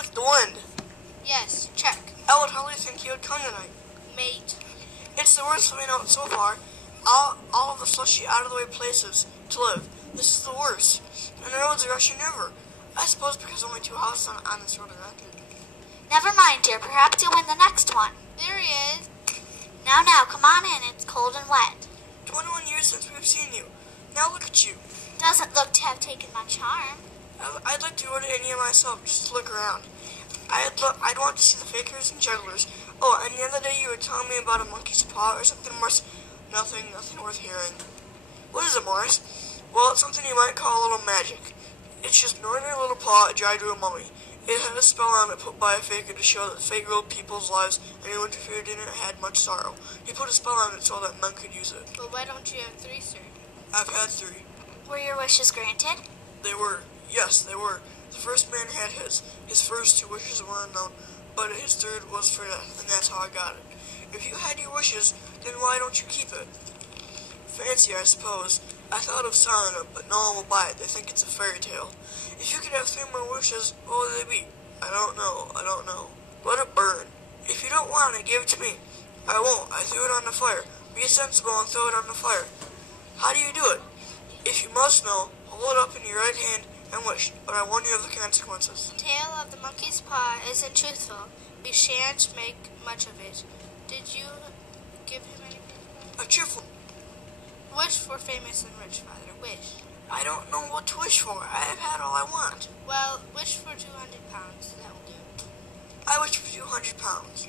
Look, the wind. Yes, check. Elwood, how do you think he would come tonight? Mate. It's the worst way out so far. All of the slushy, out-of-the-way places to live. This is the worst. And the roads are rushing river. I suppose because only 2 houses on this road are rented. Never mind, dear. Perhaps you'll win the next one. There he is. Now, come on in. It's cold and wet. 21 years since we've seen you. Now look at you. Doesn't look to have taken much harm. I'd like to go to India myself, just to look around. I'd want to see the fakers and jugglers. Oh, and the other day you were telling me about a monkey's paw or something, Morris. Nothing worth hearing. What is it, Morris? Well, it's something you might call a little magic. It's just an ordinary little paw dried to a mummy. It had a spell on it put by a faker to show that fake ruled people's lives, and who interfered in it had much sorrow. He put a spell on it so that none could use it. But why don't you have 3, sir? I've had 3. Were your wishes granted? They were. Yes, they were. The first man had his. His first 2 wishes were unknown, but his 3rd was for death, and that's how I got it. If you had your wishes, then why don't you keep it? Fancy, I suppose. I thought of selling it, but no one will buy it. They think it's a fairy tale. If you could have 3 more wishes, what would they be? I don't know. Let it burn. If you don't want it, give it to me. I won't. I threw it on the fire. Be sensible and throw it on the fire. How do you do it? If you must know, hold it up in your right hand and wish, but I warn you of the consequences. The tale of the monkey's paw isn't truthful. We shan't make much of it. Did you give him anything? A cheerful. Wish for famous and rich, Father. Wish. I don't know what to wish for. I have had all I want. Well, wish for 200 pounds. That will do. I wish for 200 pounds.